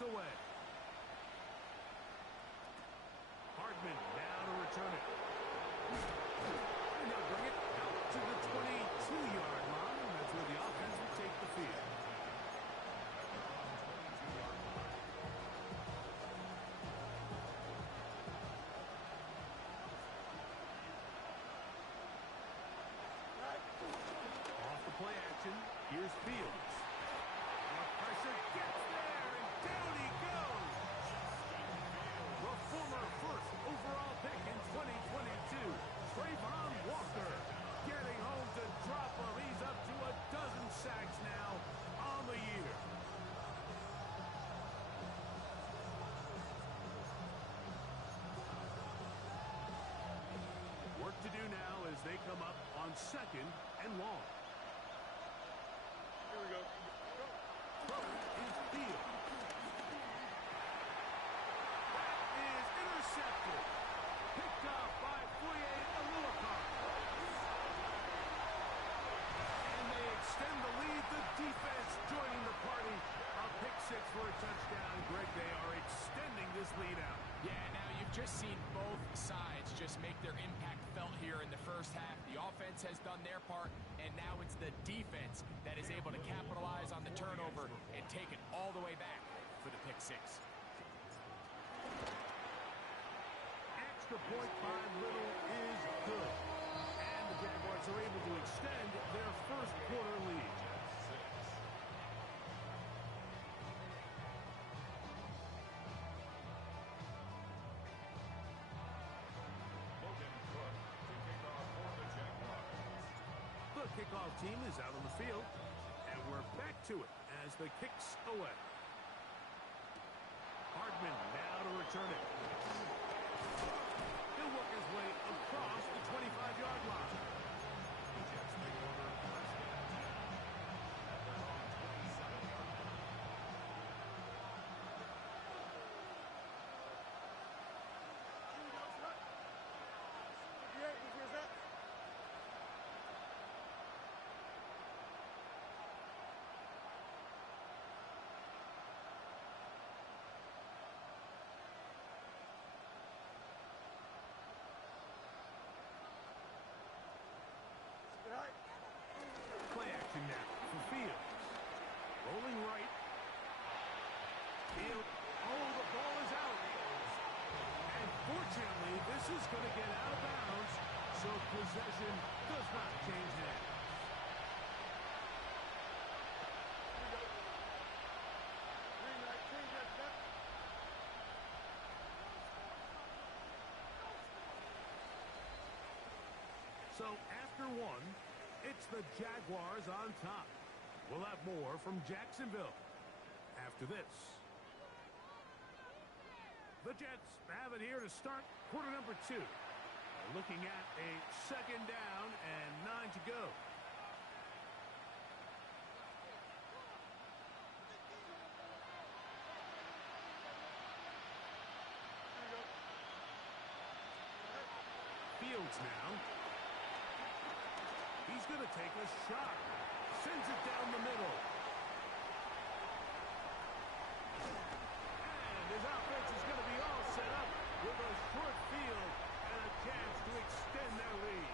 kicks away. Hardman now to return it. And he'll bring it out to the 22-yard line. That's where the offense will take the field. Off the play action, here's Fields. The pressure gets there, and down he goes. The former first overall pick in 2022, Trayvon Walker, getting home to drop him. He's up to a dozen sacks now on the year. Work to do now as they come up on 2nd and long. Here we go. Is Field. That is intercepted. Picked off by Foye Aluakar. And they extend the lead. The defense joining the party. A pick 6 for a touchdown. Greg, they are extending this lead out. Yeah, now you've just seen both sides just make their impact felt here in the first half. The offense has done their part, and now it's the defense that is able to capitalize on the turnover and take it all the way back for the pick 6. Extra point by Little is good. And the Jaguars are able to extend their first quarter lead. The kickoff team is out on the field, and we're back to it as the kicks away. Hardman now to return it. He'll work his way across the 25-yard line. The Jets take over first down at their own 27-yard line. Play action now for Fields. Rolling right. Field. Oh, the ball is out. And fortunately, this is going to get out of bounds, so possession does not change hands. So after one, it's the Jaguars on top. We'll have more from Jacksonville after this. The Jets have it here to start quarter number 2. They're looking at a 2nd down and 9 to go. Fields now. He's going to take a shot. Sends it down the middle. And his offense is going to be all set up with a short field and a chance to extend their lead.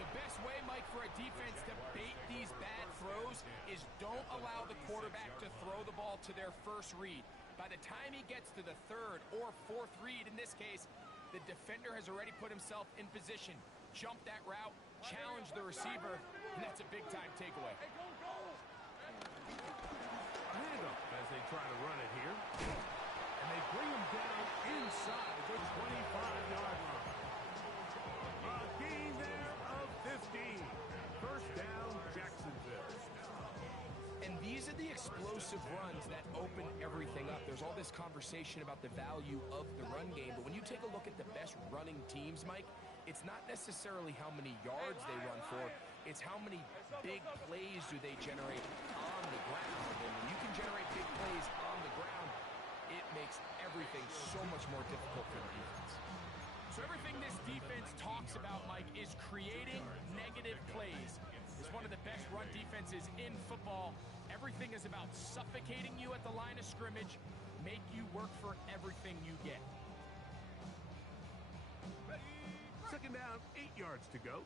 The best way, Mike, for a defense to bait these bad throws is don't allow the quarterback to throw the ball to their first read. By the time he gets to the 3rd or 4th read, in this case, the defender has already put himself in position. Jump that route, challenge the receiver, and that's a big-time takeaway. A handoff as they try to run it here. And they bring him down inside the 25-yard line. A gain there of 15. First down, Jacksonville. And these are the explosive runs that open everything up. There's all this conversation about the value of the run game, but when you take a look at the best running teams, Mike, it's not necessarily how many yards they run for, it's how many big plays do they generate on the ground. And when you can generate big plays on the ground, it makes everything so much more difficult for the defense. So everything this defense talks about, Mike, is creating negative plays. It's one of the best run defenses in football. Every everything is about suffocating you at the line of scrimmage, make you work for everything you get. Second down, 8 yards to go.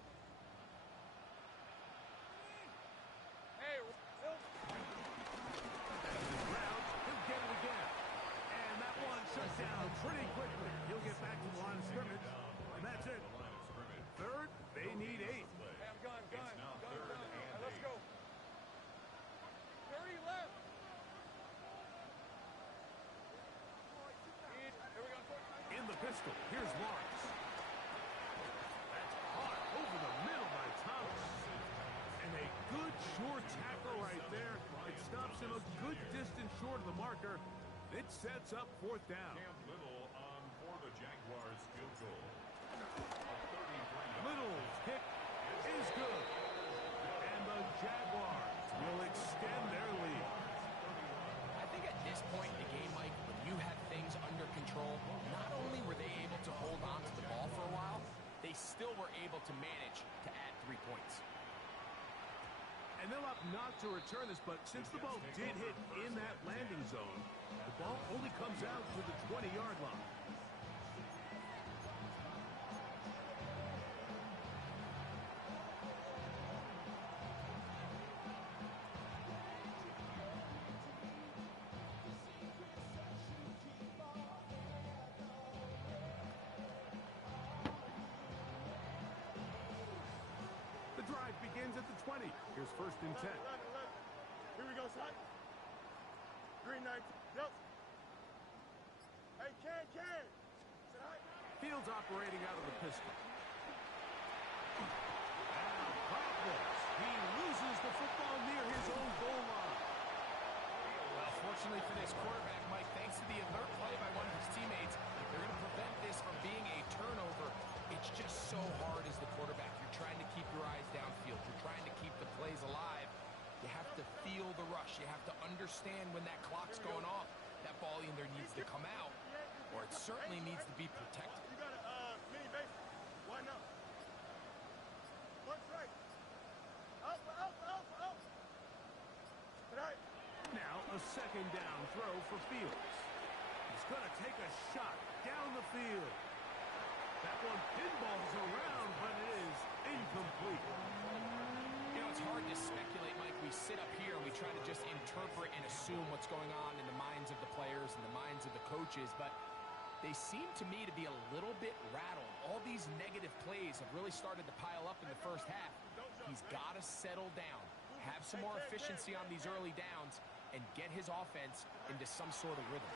Hey, He'll get it again. And that one shut down pretty quickly. He'll get back to the line of scrimmage, and that's it. Third, they need 8. hey, I'm gun. Right, let's go. 30 left. Here we go. In the pistol, here's Lawrence. That's caught over the middle by Thomas. And a good short tackle right there. It stops him a good distance short of the marker. It sets up fourth down. Little on for the Jaguars field goal. Little's kick is good. And the Jaguars will extend their lead. I think at this point in the game, Mike, when you have things under control, not only were they able to hold on to the ball for a while, they still were able to manage to add 3 points. And they'll opt not to return this, but since the ball did hit in that landing zone, the ball only comes out to the 20-yard line. The drive begins at the 20. Here's first and 10. Here we go, son. Green 9. Yep. Hey, Ken. Say hi. Fields operating out of the pistol. Now Pop he loses the football near his own goal line. Well, fortunately for this quarterback, Mike, thanks to the alert play by one of his teammates, they're going to prevent this from being a turnover. It's just so hard as the quarterback. You're trying to keep your eyes downfield. You're trying to keep the plays alive. You have to feel the rush. You have to understand when that clock's going off. That ball either needs to come out, or it certainly needs to be protected. You got a mini base. Why not? What's right? Up. Right. Now a second down throw for Fields. He's going to take a shot down the field. That one pinballs around, but it is incomplete. You know, it's hard to speculate, Mike. We sit up here and we try to just interpret and assume what's going on in the minds of the players and the minds of the coaches, but they seem to me to be a little bit rattled. All these negative plays have really started to pile up in the first half. He's got to settle down, have some more efficiency on these early downs, and get his offense into some sort of rhythm.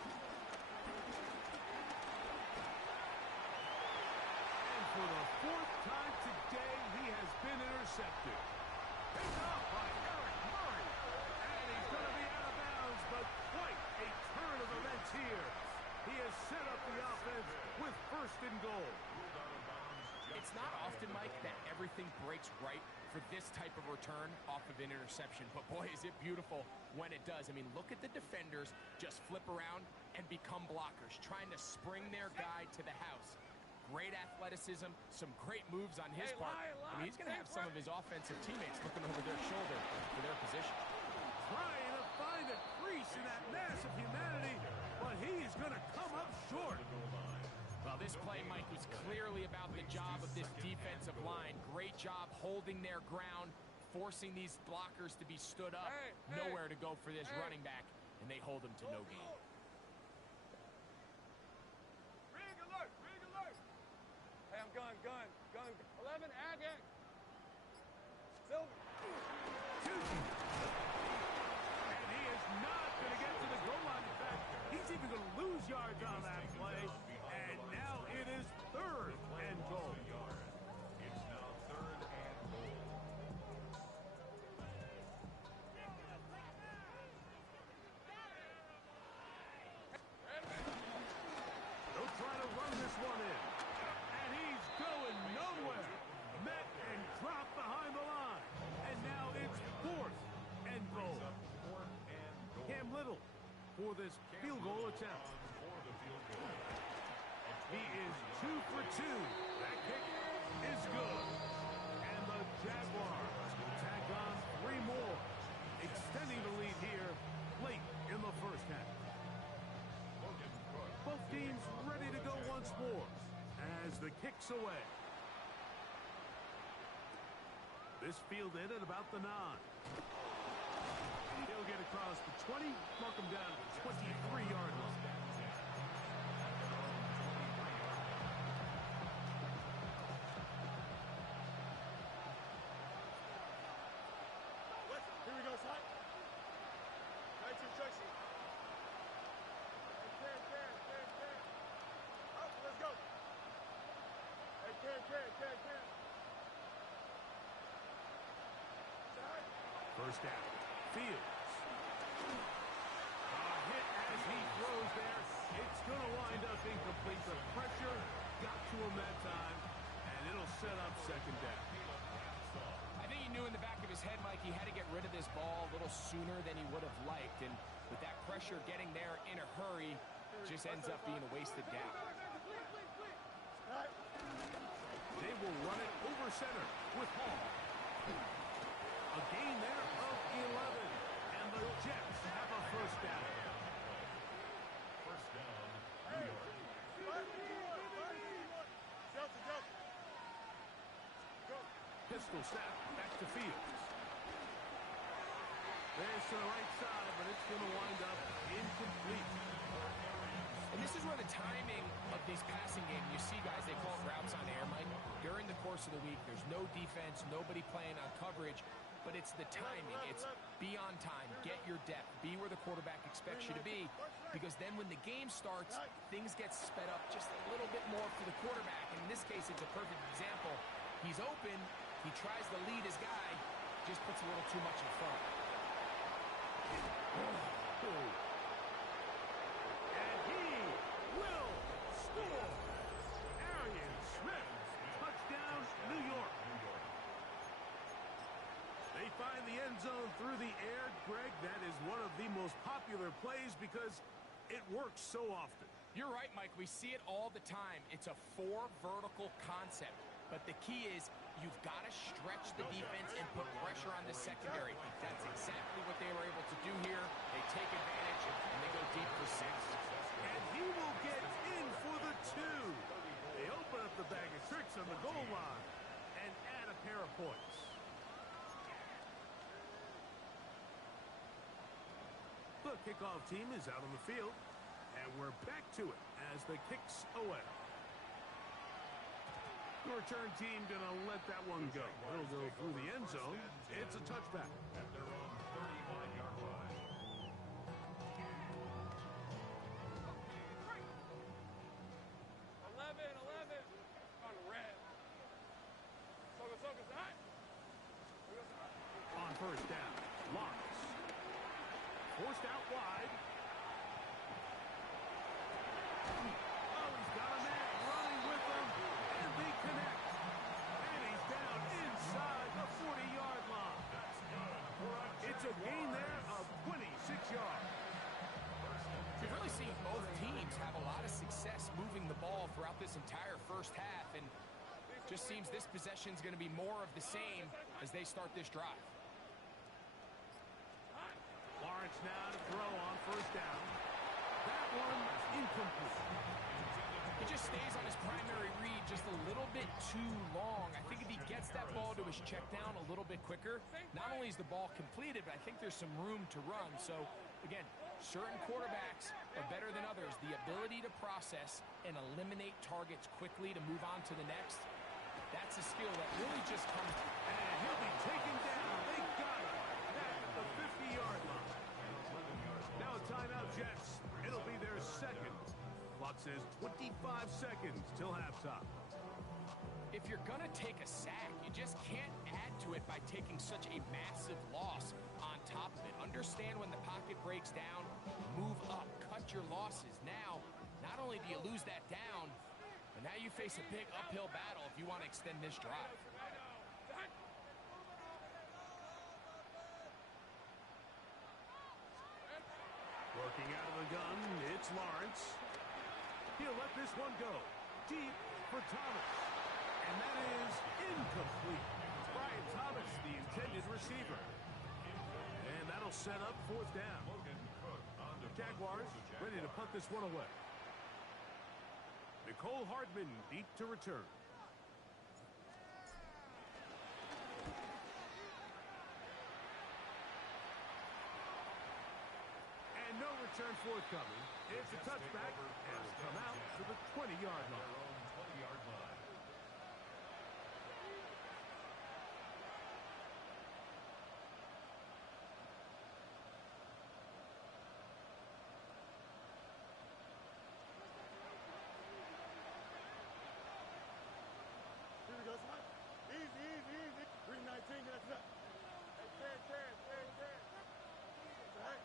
And for the fourth time today, he has been intercepted. Picked off by Eric Murray. And he's going to be out of bounds, but quite a turn of events here. He has set up the offense with first and goal. It's not often, Mike, that everything breaks right for this type of return off of an interception. But boy, is it beautiful when it does. I mean, look at the defenders just flip around and become blockers, trying to spring their guy to the house. Great athleticism, some great moves on his part. I mean, he's going to have some of his offensive teammates looking over their shoulder for their position. Trying to find a crease in that mass of humanity, but he's going to come up short. Well, this play, Mike, was clearly about the job of this defensive line. Great job holding their ground, forcing these blockers to be stood up. Nowhere to go for this running back, and they hold him to no gain. Rig alert. Hey, I'm gun. 11, Agate. Silver. And he is not going to get to the goal line. In fact, he's even going to lose yards on that play. And now it is third and goal. It's now third and goal. They'll try to run this one in. And he's going nowhere. Met and dropped behind the line. And now it's fourth and goal. Cam Little for this field goal attempt. For the field goal. He is 2 for 2. That kick is good. And the Jaguars will tack on 3 more extending the lead here late in the first half. Both teams ready to go once more as the kick's away. This fielded at about the 9. He'll get across the 20, mark him down at the 23-yard line. Here we go, son. Nice instruction. Hey, Cam. Up, let's go. Hey, Cam. First down. Fields. A hit as he throws there. It's going to wind up incomplete. The pressure got to him that time, and it'll set up second down. I think he knew in the back of his head, Mike, he had to get rid of this ball a little sooner than he would have liked. And with that pressure getting there in a hurry, just ends up being a wasted down. They will run it over center with Hall. A gain there of 11. And the Jets have a first down. First down, New York. Pistol snap back to Fields. There's to the right side, but it's going to wind up incomplete. And this is where the timing of these passing games, you see guys, they call it routes on air, Mike. During the course of the week, there's no defense, nobody playing on coverage, but it's the timing. It's be on time, get your depth, be where the quarterback expects you to be, because then when the game starts, things get sped up just a little bit more for the quarterback. And in this case, it's a perfect example. He's open, he tries to lead his guy, just puts a little too much in front. And he will score. Arian Smith, touchdown, New York. They find the end zone through the air. Greg, that is one of the most popular plays because it works so often. You're right, Mike. We see it all the time. It's a 4 vertical concept. But the key is you've got to stretch the defense and put pressure on the secondary. That's exactly what they were able to do here. They take advantage, and they go deep for 6. And he will get in for the 2. They open up the bag of tricks on the goal line and add a pair of points. The kickoff team is out on the field, and we're back to it as the kick's away. The return team going to let that one go. It'll go through the end zone. It's a touchback. At their own 35-yard line. 11 on red. Focus. On first down, Lawrence. Forced out wide. Oh, he's got a man running with him, and they connect. And he's down inside the 40-yard line. It's a gain there of 26 yards. You've really seen both teams have a lot of success moving the ball throughout this entire first half, and just seems this possession is going to be more of the same as they start this drive. Lawrence now to throw on first down. That one incomplete. He just stays on his primary read just a little bit too long. I think if he gets that ball to his check down a little bit quicker, not only is the ball completed, but I think there's some room to run. So, again, certain quarterbacks are better than others. The ability to process and eliminate targets quickly to move on to the next, that's a skill that really just comes. And he'll be taken down. They got him back at the 50-yard line. Now a timeout, Jets. It'll be their second. Clock says 25 seconds till halftime. If you're going to take a sack, you just can't add to it by taking such a massive loss on top of it. Understand when the pocket breaks down, move up, cut your losses. Now, not only do you lose that down, but now you face a big uphill battle if you want to extend this drive. Working out of the gun, it's Lawrence. He'll let this one go. Deep for Thomas. And that is incomplete. Brian Thomas, the intended receiver. And that'll All set up, fourth down. Logan Cook on to punt for Jaguars the ready to punt this one away. Nicole Hardman deep to return. And no return forthcoming. It's a touchback, and will come out to the 20-yard line. Their own 20-yard line. Here we go, son. Easy, easy, easy. 319, that's up. Hey, 10. Right.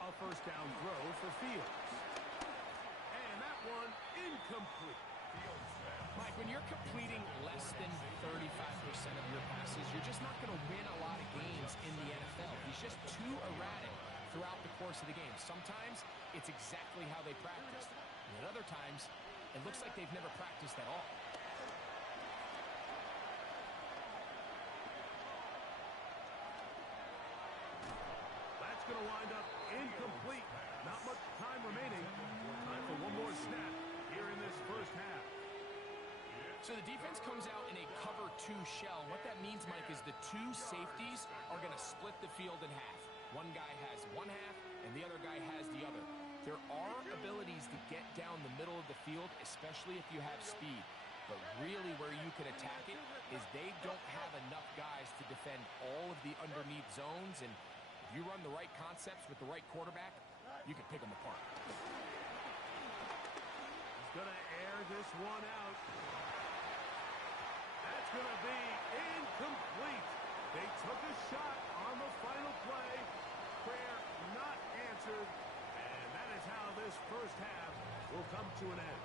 A first down throw for Fields. And that one incomplete. Mike, when you're completing less than 35% of your passes, you're just not going to win a lot of games in the NFL. He's just too erratic throughout the course of the game. Sometimes it's exactly how they practiced. And at other times, it looks like they've never practiced at all. That's going to wind up incomplete. Not much time remaining. Time for one more snap here in this first half. So the defense comes out in a cover 2 shell. What that means, Mike, is the 2 safeties are going to split the field in half. One guy has one half, and the other guy has the other. There are abilities to get down the middle of the field, especially if you have speed. But really where you can attack it is they don't have enough guys to defend all of the underneath zones. And if you run the right concepts with the right quarterback, you can pick them apart. He's going to air this one out. That's going to be incomplete. They took a shot on the final play. Prayer not answered. And that is how this first half will come to an end.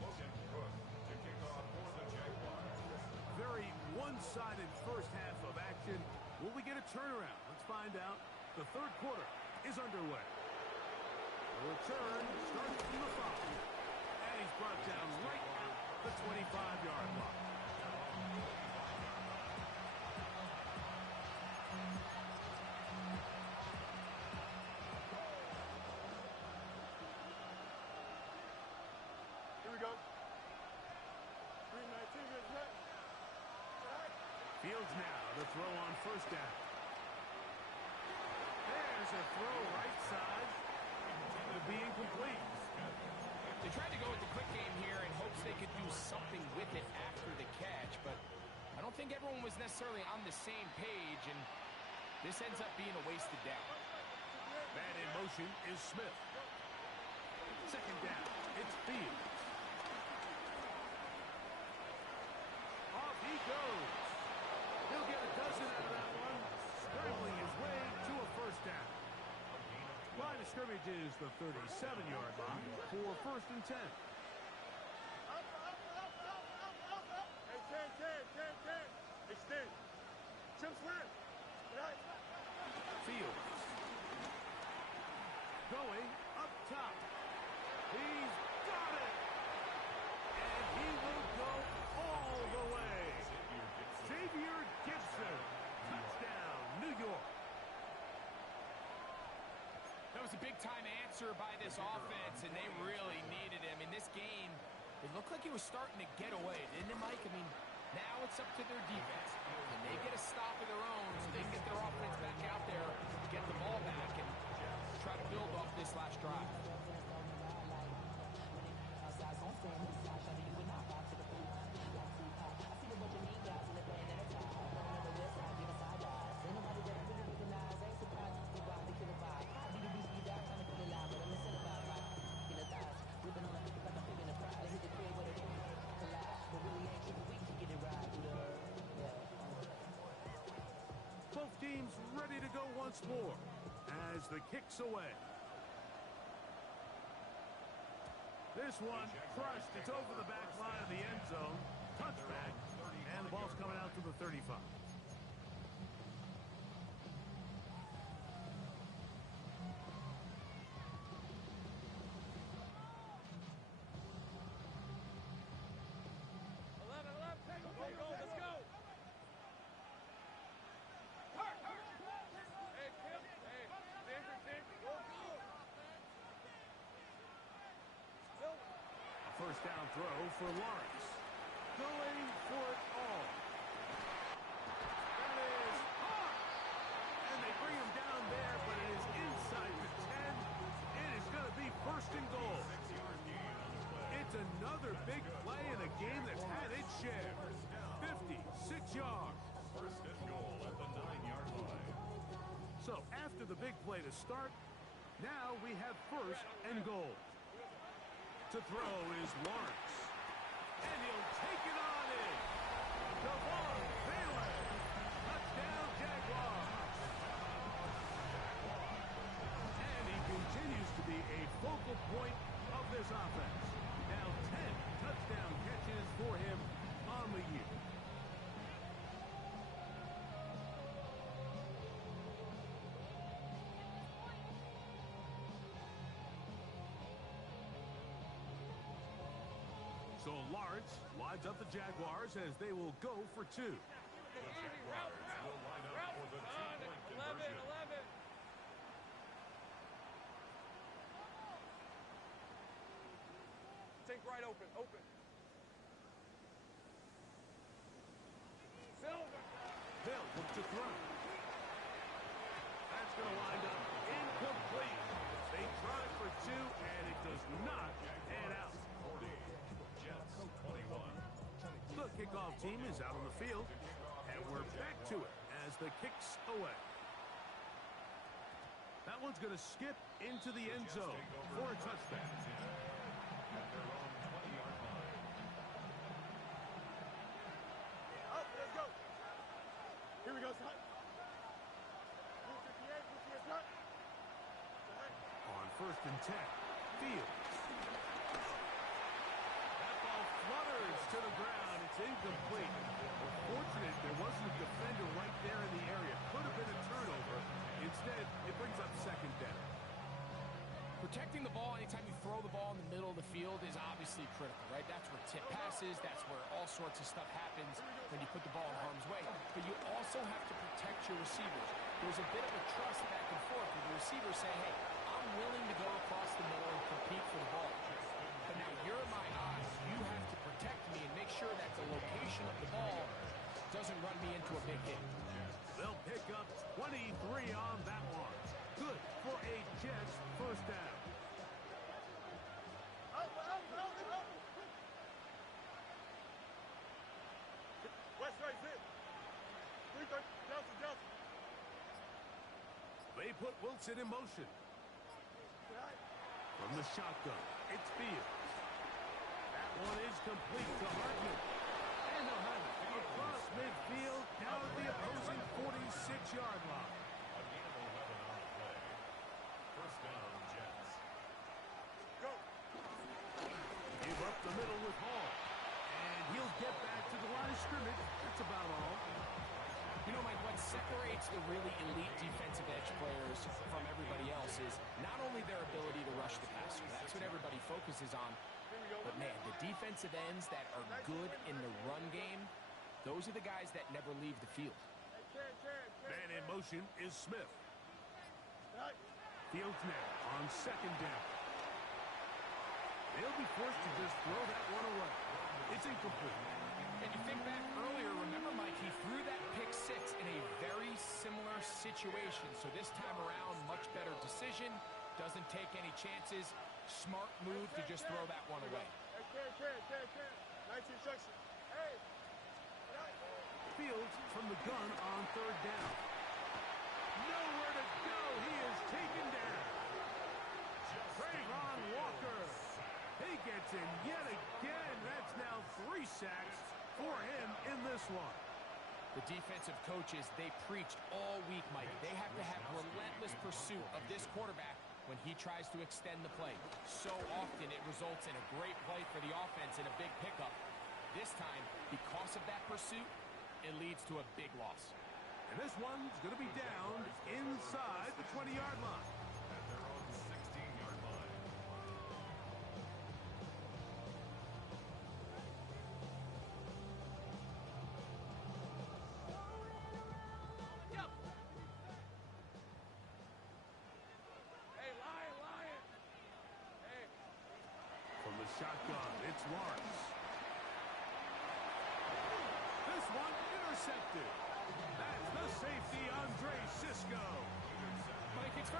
Logan Cook to kick off for the Jaguars. Very one-sided first half of action. Will we get a turnaround? Let's find out. The third quarter is underway. The return starts from the 5. And he's brought down right at the 25-yard line. Here we go. 319, that's right. Right. Fields now the throw on first down. There's a throw right side. It'll be incomplete. They tried to go with the quick game here in hopes they could do something with it after the catch, but I don't think everyone was necessarily on the same page, and this ends up being a wasted down. Man in motion is Smith. Second down, it's Fields. Off he goes. He'll get a dozen out of that one, scrambling his way to a first down. Line of scrimmage is the 37-yard line for first and 10. Up. Hey, 10. Extend. Jim Swift. Right. Fields. Going up top. He's got it. And he will go all the way. Xavier Gibson. Touchdown, New York. That was a big-time answer by this offense, and they really needed him. In this game, it looked like he was starting to get away, didn't it, Mike? I mean, now it's up to their defense. Can they get a stop of their own so they can get their offense back out there, get the ball back, and try to build off this last drive? Both teams ready to go once more as the kick's away. This one crushed. It's over the back line of the end zone. Touchback. And the ball's coming out to the 35. First down throw for Lawrence. Going for it all. That is hard. And they bring him down there, but it is inside the 10. It is going to be first and goal. It's another big play in a game that's had its share. 56 yards. First and goal at the 9-yard line. So after the big play to start, now we have first and goal. To throw is Lawrence. And he'll take it on in. Devon Bailey. Touchdown Jaguars. And he continues to be a focal point of this offense. Now 10 touchdown catches for him on the year. So Lawrence lines up the Jaguars as they will go for two. The Jaguars will line up for the two-point conversion. 11. Take right open. Silver. They'll look to throw. That's going to wind up incomplete. They try for two, and it does not pan out. 40. Jets 21. The kickoff team is out on the field, and we're back to it as the kick's away. That one's going to skip into the end zone for a touchdown. At their own 20-yard line. Up, let's go. Here we go, son. 58, son. On first and 10, Fields. That ball flutters to the ground. It's incomplete. Fortunate there wasn't a defender right there in the area. Could have been a turnover. Instead, it brings up second down. Protecting the ball anytime you throw the ball in the middle of the field is obviously critical, right? That's where tip passes, that's where all sorts of stuff happens when you put the ball in harm's way. But you also have to protect your receivers. There's a bit of a trust back and forth with the receivers saying, hey, I'm willing to go across the middle and compete for the ball. But now you're my eyes. You have to protect me and make sure that the location of the ball doesn't run me into a big hit. They'll pick up 23 on that one. Good for a Jets first down. West right, zip. Delta. They put Wilson in motion. From the shotgun, it's Fields. That one is complete to Hartman. And they'll have it across midfield down at the opposing 46-yard line. A gamble heaven on the play. First down, Jets. Go. Give up the middle with Hall. And he'll get back to the line of scrimmage. That's about all. You know, Mike, what separates the really elite defensive edge players from everybody else is not only their ability to rush the passer. That's what everybody focuses on. But, man, the defensive ends that are good in the run game, those are the guys that never leave the field. Man in motion is Smith. Fields now on second down. They'll be forced to just throw that one away. It's incomplete. And you think back earlier, remember, Mike, he threw that pick six in a very similar situation. So this time around, much better decision. Doesn't take any chances. Smart move to just throw that one away. Nice instruction. Hey. Fields from the gun on third down. Nowhere to go. He is taken down. Trayvon Walker. He gets in yet again. That's now 3 sacks for him in this one. The defensive coaches, they preached all week, Mike. They have to have relentless pursuit of this quarterback when he tries to extend the play. So often it results in a great play for the offense and a big pickup. This time, because of that pursuit, it leads to a big loss. And this one's going to be down inside the 20-yard line. At their own 16-yard line. Hey, Lion. Hey. From the shotgun, it's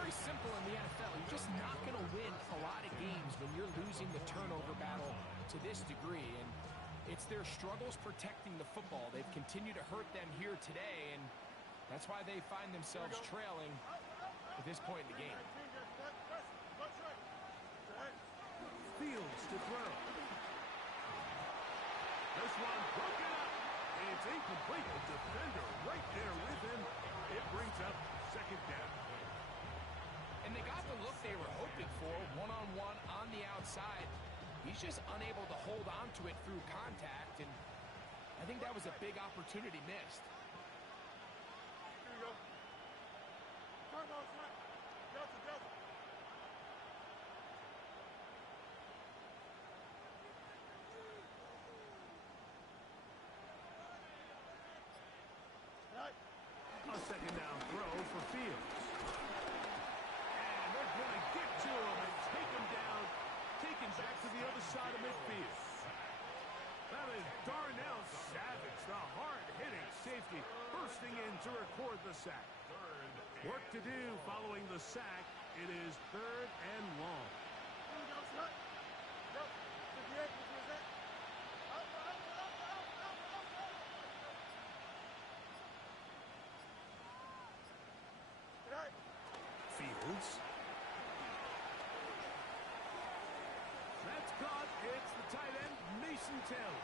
very simple in the NFL. You're just not going to win a lot of games when you're losing the turnover battle to this degree. And it's their struggles protecting the football. They've continued to hurt them here today, and that's why they find themselves trailing at this point in the game. Fields to throw. This one broken up. It's incomplete. The defender right there with him. It brings up second down. And they got the look they were hoping for, one-on-one on the outside. He's just unable to hold on to it through contact, and I think that was a big opportunity missed. Here we go. Time out, time. Delta, Delta. A second down throw for Fields. And they're going to get to him and take him down, taken back to the other side of midfield. That is Darnell Savage, the hard-hitting safety, bursting in to record the sack. Work to do following the sack. It is third and long. Here we go, shut. Go. 58, what was that? Fields. That's caught. It's the tight end, Mason Taylor.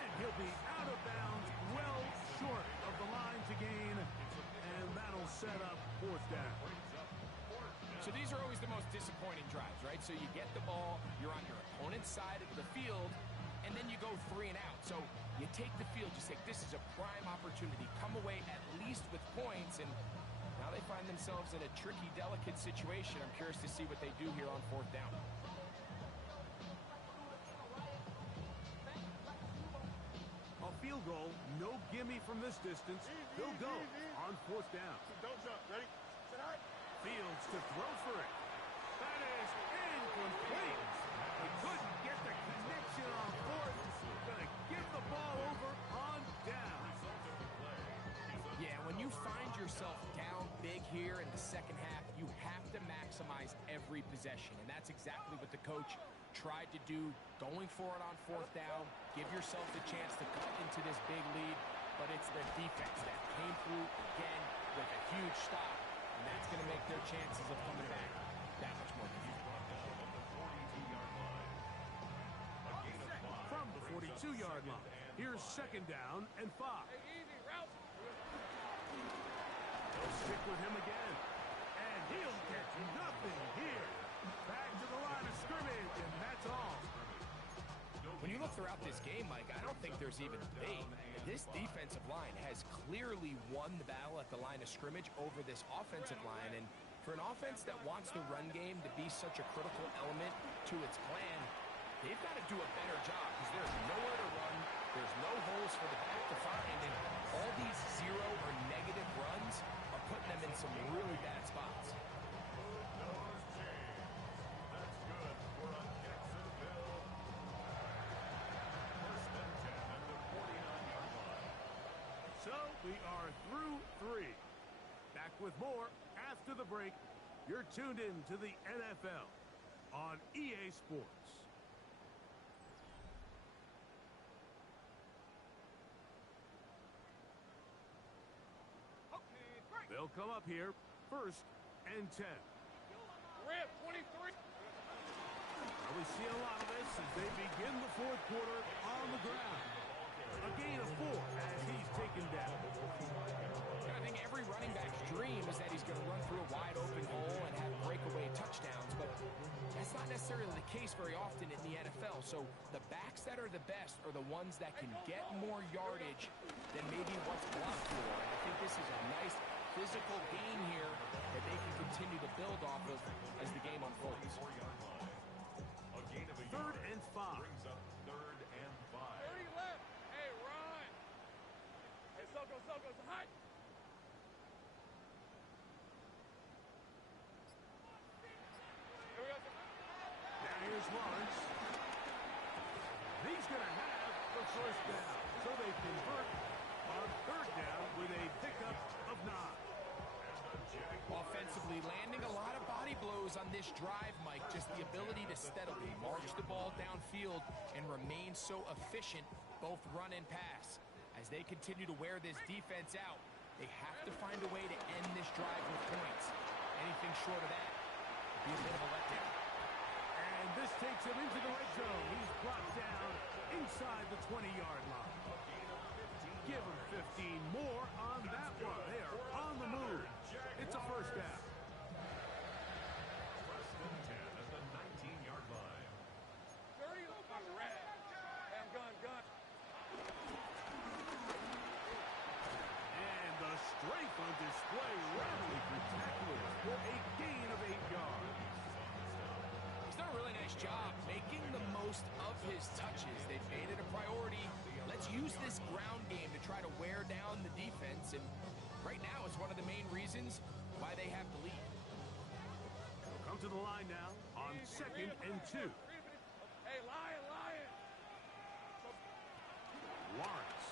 And he'll be out of bounds, well short of the line to gain. And that'll set up fourth down. So these are always the most disappointing drives, right? So you get the ball, you're on your opponent's side of the field, and then you go 3 and out. So you take the field, you say, this is a prime opportunity. Come away at least with points, and now they find themselves in a tricky, delicate situation. I'm curious to see what they do here on fourth down. A field goal, no gimme from this distance. They'll go on fourth down. Don't jump. Ready? Sit high. Fields to throw for it. That is incomplete. They couldn't get the connection on fourth. Going to give the ball over on down. Yeah, when you find yourself down big here in the second half, you have to maximize every possession. And that's exactly what the coach tried to do, going for it on fourth down. Give yourself the chance to cut into this big lead. But it's the defense that came through again with a huge stop. And that's going to make their chances of coming back that much more difficult. From the 42-yard line, here's second down and 5. Hey, easy, route. They'll stick with him again. And he'll get nothing here. Back to the line of scrimmage, and that's all. When you look throughout this game, Mike, I don't think there's even debate. This defensive line has clearly won the battle at the line of scrimmage over this offensive line. And for an offense that wants the run game to be such a critical element to its plan, they've got to do a better job because there's nowhere to run. There's no holes for the back to find. And all these zero or negative runs are putting them in some really bad spots. So we are through 3. Back with more after the break. You're tuned in to the NFL on EA Sports. They'll come up here, first and 10. Rip, 23. Well, we see a lot of this as they begin the fourth quarter on the ground. A gain of 4 as he's taken down. I think every running back's dream is that he's going to run through a wide open hole and have breakaway touchdowns, but that's not necessarily the case very often in the NFL. So the backs that are the best are the ones that can get more yardage than maybe what's blocked for. And I think this is a nice physical gain here that they can continue to build off of as the game unfolds. Third and 5. Brings up third and 5. 30 left. Hey, run. Hey, Soko, high. Here we go. Now here's Lawrence. He's going to have the first down. So they convert on third down with a pickup of 9. Offensively landing. shows on this drive, Mike, just the ability to steadily march the ball downfield and remain so efficient, both run and pass. As they continue to wear this defense out, they have to find a way to end this drive with points. Anything short of that would be a bit of a letdown. And this takes him into the red zone. He's brought down inside the 20-yard line. Give him 15 more on that one. They are on the move. It's a first down. First and 10 at the 19-yard line. 30 on the red. Damn gun. And the strength on display rapidly spectacular for a gain of 8 yards. He's done a really nice job making the most of his touches. They've made it a priority. Let's use this ground game to try to wear down the defense, and right now it's one of the main reasons why they have the lead. They'll come to the line now on 2nd and 2. Hey, Lion. Lawrence.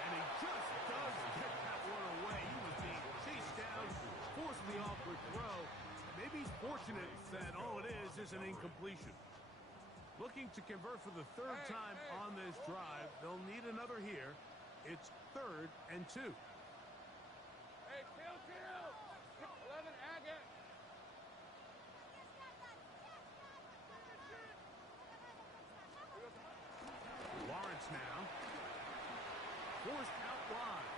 And he just does get that one away. He was being chased down, forcing the awkward throw. Maybe he's fortunate that all it is an incompletion. Looking to convert for the third time on this drive. They'll need another here. It's 3rd and 2. Hey, kill. 11 Agate. Lawrence now. Forced out wide.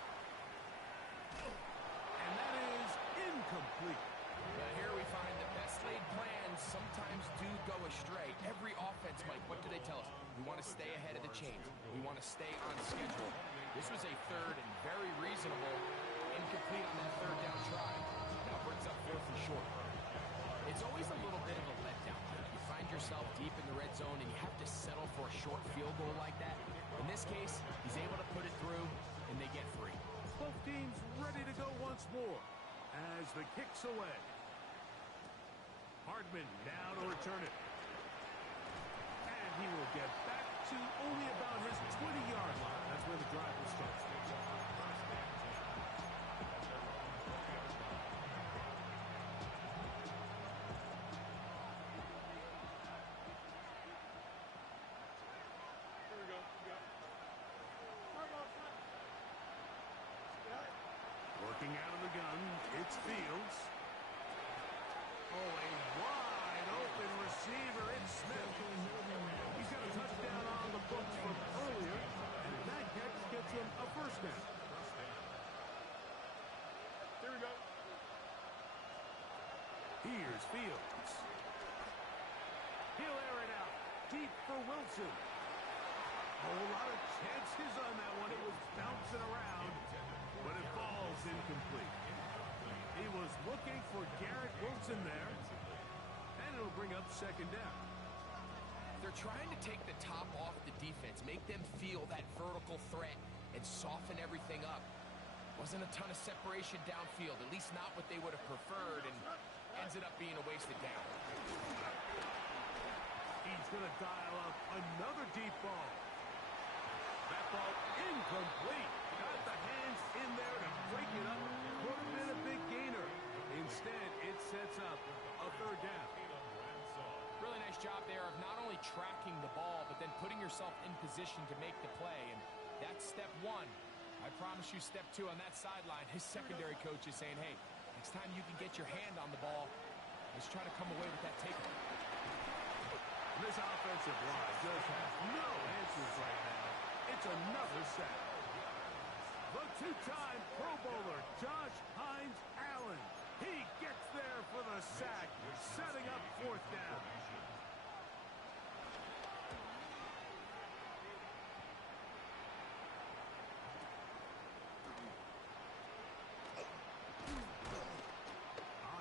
And that is incomplete. But here we find the best laid plans sometimes do go astray. Every offense, Mike, what do they tell us? We want to stay ahead of the chains. We want to stay on schedule. This was a 3rd and very reasonable incomplete on that 3rd down try. Now brings up 4th and short. It's always a little bit of a letdown. You find yourself deep in the red zone and you have to settle for a short field goal like that. In this case, he's able to put it through and they get free. Both teams ready to go once more as the kick's away. Hardman now to return it. And he will get back to only about his 20-yard line. That's where the drive will start. Here we go. Working out of the gun, it's Fields. Oh, a wide open receiver. It's Smith. He's got a touchdown on the books from earlier, and that catch gets him a first down. Here we go. Here's Fields. He'll air it out deep for Wilson. A whole lot of chances on that one. It was bouncing around, but it falls incomplete. He was looking for Garrett Wilson there, and it'll bring up 2nd down. They're trying to take the top off the defense, make them feel that vertical threat, and soften everything up. Wasn't a ton of separation downfield, at least not what they would have preferred, and ends up being a wasted down. He's going to dial up another deep ball. That ball incomplete. Got the hands in there to break it up. Would have been a big gainer. Instead, it sets up a 3rd down. Really nice job there of not only tracking the ball, but then putting yourself in position to make the play. And that's step 1. I promise you step 2 on that sideline. His secondary coach is saying, hey, next time you can get your hand on the ball, let's try to come away with that takeaway. This offensive line just has no answers right now. It's another sack. The 2-time Pro Bowler, Josh Hines Allen. He gets there for the sack, setting up 4th down.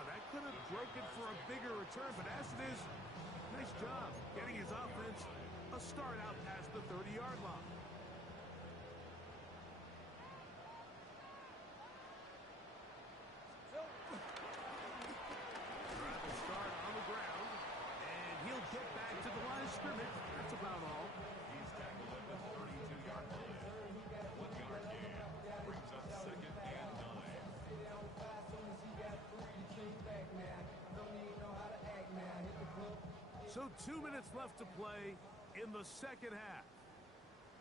That could have broken for a bigger return, but as it is, nice job getting his offense a start out past the 30-yard line. Drive will start on the ground, and he'll get back to the line of scrimmage. That's about all. He's tackled at the 32-yard line. 1-yard gain brings up 2nd and 9. So 2 minutes left to play in the second half.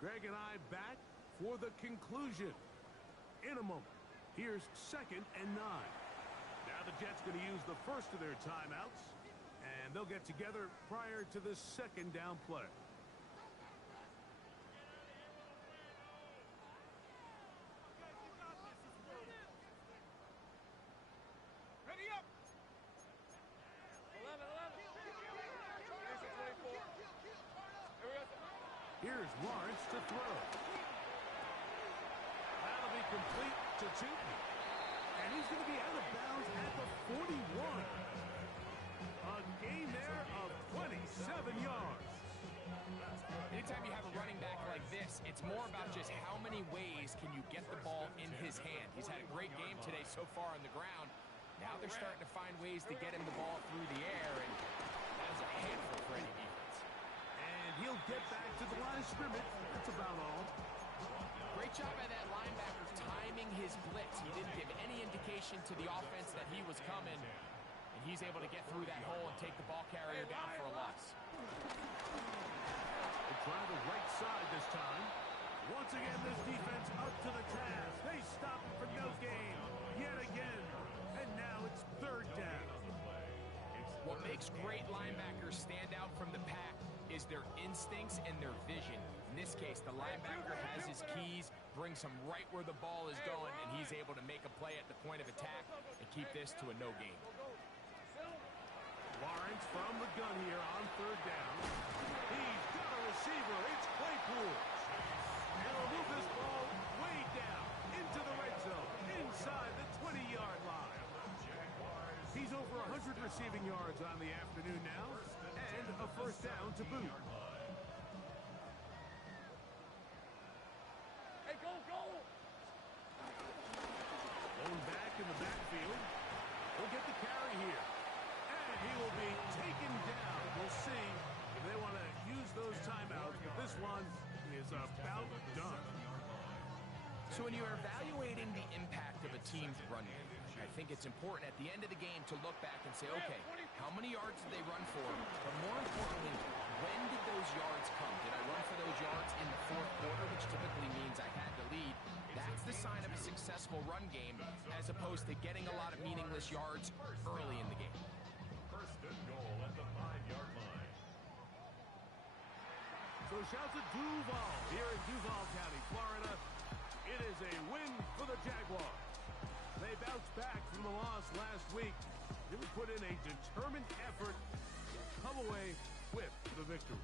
Greg and I back for the conclusion. In a moment, here's 2nd and 9. Now the Jets going to use the first of their timeouts, and they'll get together prior to the second down play. Ready up. 11. Here's the 24. Here we go. Here's Lawrence to throw. That'll be complete to Tootin. And he's going to be out of bounds at the 41. A gain there of 27 yards. Anytime you have a running back like this, it's more about just how many ways can you get the ball in his hand. He's had a great game today so far on the ground. Now they're starting to find ways to get him the ball through the air, and that is a handful for any defense. And he'll get back to the line of scrimmage. That's about all. Great job by that linebacker timing his blitz. He didn't give any indication to the offense that he was coming, and he's able to get through that hole and take the ball carrier down for a loss. They try the right side this time. Once again, this defense up to the task. They stop it for no gain yet again. And now it's 3rd down. What makes great linebackers stand out from the pack is their instincts and their vision. In this case, the linebacker has his keys, brings him right where the ball is going, and he's able to make a play at the point of attack and keep this to a no gain. Lawrence from the gun here on 3rd down. He's got a receiver. It's Claypool. And he'll move this ball way down into the red zone, inside the 20-yard line. He's over 100 receiving yards on the afternoon now, and a 1st down to boot. Hey, go! Going back in the backfield. He'll get the carry here. And he will be taken down. We'll see if they want to use those timeouts, but this one is about done. So when you're evaluating the impact of a team's run game, I think it's important at the end of the game to look back and say, okay, how many yards did they run for? But more importantly, when did those yards come? Did I run for those yards in the 4th quarter, which typically means I had to lead? That's the sign of a successful run game, as opposed to getting a lot of meaningless yards early in the game. 1st and goal at the 5-yard line. So shouts at Duval here in Duval County, Florida. It is a win for the Jaguars. They bounced back from the loss last week. They put in a determined effort to come away with the victory.